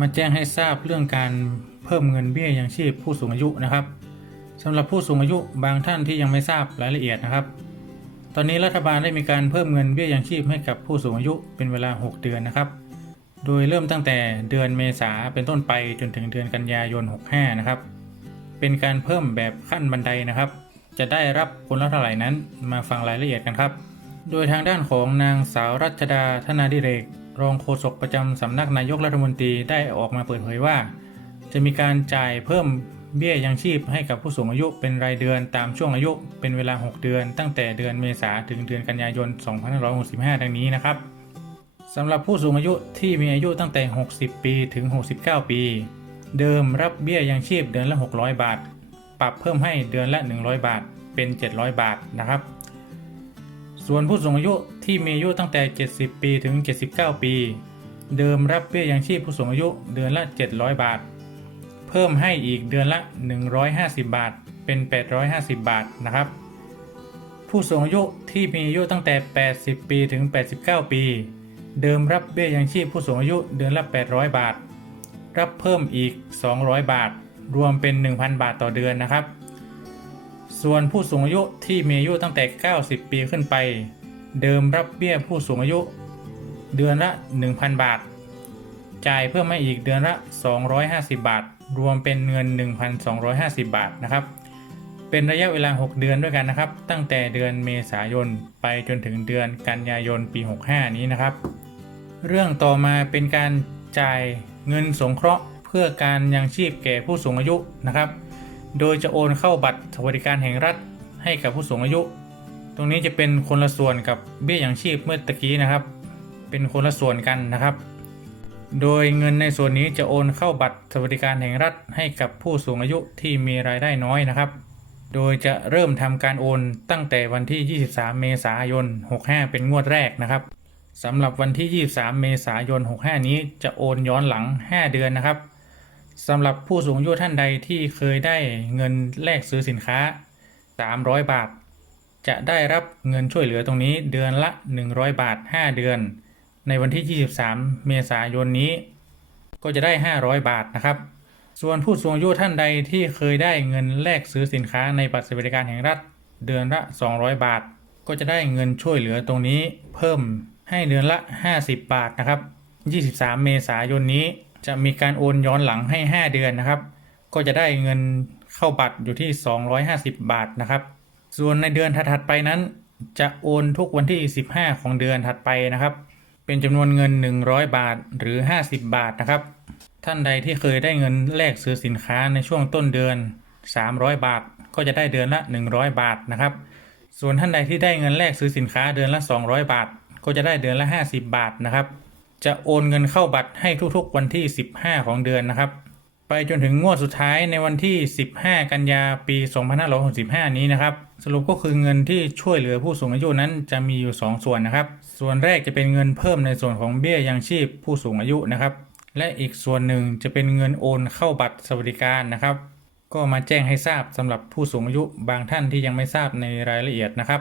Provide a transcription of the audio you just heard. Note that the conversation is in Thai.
มาแจ้งให้ทราบเรื่องการเพิ่มเงินเบี้ยยังชีพผู้สูงอายุนะครับสำหรับผู้สูงอายุบางท่านที่ยังไม่ทราบรายละเอียดนะครับ ตอนนี้รัฐบาลได้มีการเพิ่มเงินเบี้ยยังชีพให้กับผู้สูงอายุเป็นเวลา 6 เดือนนะครับ โดยเริ่มตั้งแต่เดือนเมษาเป็นต้นไปจนถึงเดือนกันยายน 65 นะครับ เป็นการเพิ่มแบบขั้นบันไดนะครับ จะได้รับคนละเท่าไหร่นั้นมาฟังรายละเอียดกันครับ โดยทางด้านของนางสาวรัชดาธนาดิเรก รองโฆษกประจำสำนักนายกรัฐมนตรีได้ออกมาเปิดเผยว่า จะมีการจ่ายเพิ่มเบี้ยยังชีพให้กับผู้สูงอายุเป็นรายเดือนตามช่วงอายุเป็นเวลา 6 เดือน ตั้งแต่เดือนเมษาถึงเดือนกันยายน 2565 ดังนี้นะครับสำหรับผู้สูงอายุที่มีอายุตั้งแต่ 60 ปีถึง 69 ปี เดิมรับเบี้ยยังชีพเดือนละ 600 บาท ปรับเพิ่มให้เดือนละ 100 บาทเป็น 700 บาทนะครับ ส่วนผู้สูงอายุที่มีอายุตั้งแต่ 70 ปีถึง 79 ปี เดิมรับเบี้ยยังชีพผู้สูงอายุเดือนละ 700 บาท เพิ่มให้อีกเดือนละ 150 บาท เป็น 850 บาทนะครับ ผู้สูงอายุที่มีอายุตั้งแต่ 80 ปีถึง 89 ปี เดิมรับเบี้ยยังชีพผู้สูงอายุเดือนละ 800 บาท รับเพิ่มอีก 200 บาท รวมเป็น 1,000 บาทต่อเดือนนะครับ ส่วนผู้สูงอายุที่มีอายุตั้งแต่ 90 ปีขึ้นไป เดิมรับเบี้ยผู้สูงอายุ เดือนละ 1,000 บาท จ่ายเพิ่มมาอีกเดือนละ 250 บาท รวมเป็นเงิน 1,250 บาทนะครับ เป็นระยะเวลา 6 เดือนด้วยกันนะครับ ตั้งแต่เดือนเมษายนไปจนถึงเดือนกันยายนปี 65 นี้นะครับ เรื่องต่อมาเป็นการจ่ายเงินสงเคราะห์เพื่อการยังชีพแก่ผู้สูงอายุนะครับ โดยจะโอนเข้าบัตรสวัสดิการแห่งรัฐให้กับผู้สูงอายุ ตรงนี้จะเป็นคนละส่วนกับเบี้ยอยังชีพเมื่อตะกี้นะครับ เป็นคนละส่วนกันนะครับ โดยเงินในส่วนนี้จะโอนเข้าบัตรสวัสดิการแห่งรัฐให้กับผู้สูงอายุที่มีรายได้น้อยนะครับ โดยจะเริ่มทำการโอนตั้งแต่วันที่ 23 เมษายน 65 เป็นงวดแรกนะครับสำหรับวันที่ 23 เมษายน 65 นี้จะโอนย้อนหลัง 5 เดือนนะครับ สำหรับผู้สูงอายุท่านใดที่เคยได้เงินแลกซื้อสินค้า 300 บาท จะได้รับเงินช่วยเหลือตรงนี้เดือนละ 100 บาท 5 เดือน ในวันที่ 23 เมษายนนี้ ก็จะได้ 500 บาทนะครับ ส่วนผู้สูงอายุท่านใดที่เคยได้เงินแลกซื้อสินค้าในบัตรสวัสดิการแห่งรัฐ เดือนละ 200 บาท ก็จะได้เงินช่วยเหลือตรงนี้ เพิ่มให้เดือนละ 50 บาทนะครับ 23 เมษายนนี้ จะมีการโอนย้อนหลังให้ 5 เดือนนะครับ ก็จะได้เงินเข้าบัตรอยู่ที่ 250 บาทนะครับ ส่วนในเดือนถัดไปนั้น จะโอนทุกวันที่ 15 ของเดือนถัดไปนะครับ เป็นจำนวนเงิน 100 บาทหรือ 50 บาทนะครับ ท่านใดที่เคยได้เงินแลกซื้อสินค้าในช่วงต้นเดือน 300 บาท ก็จะได้เดือนละ 100 บาทนะครับ ส่วนท่านใดที่ได้เงินแลกซื้อสินค้าเดือนละ 200 บาท ก็จะได้เดือนละ 50 บาทนะครับ จะโอนเงินเข้าบัตรให้ทุกๆวันที่ 15 ของเดือนนะครับ ไปจนถึงงวดสุดท้ายในวันที่ 15 กันยาปี 2565 นี้นะครับ สรุปก็คือเงินที่ช่วยเหลือผู้สูงอายุนั้นจะมีอยู่ 2 ส่วนนะครับ ส่วนแรกจะเป็นเงินเพิ่มในส่วนของเบี้ยยังชีพผู้สูงอายุนะครับ และอีกส่วนหนึ่งจะเป็นเงินโอนเข้าบัตรสวัสดิการนะครับ ก็มาแจ้งให้ทราบสำหรับผู้สูงอายุบางท่านที่ยังไม่ทราบในรายละเอียดนะครับ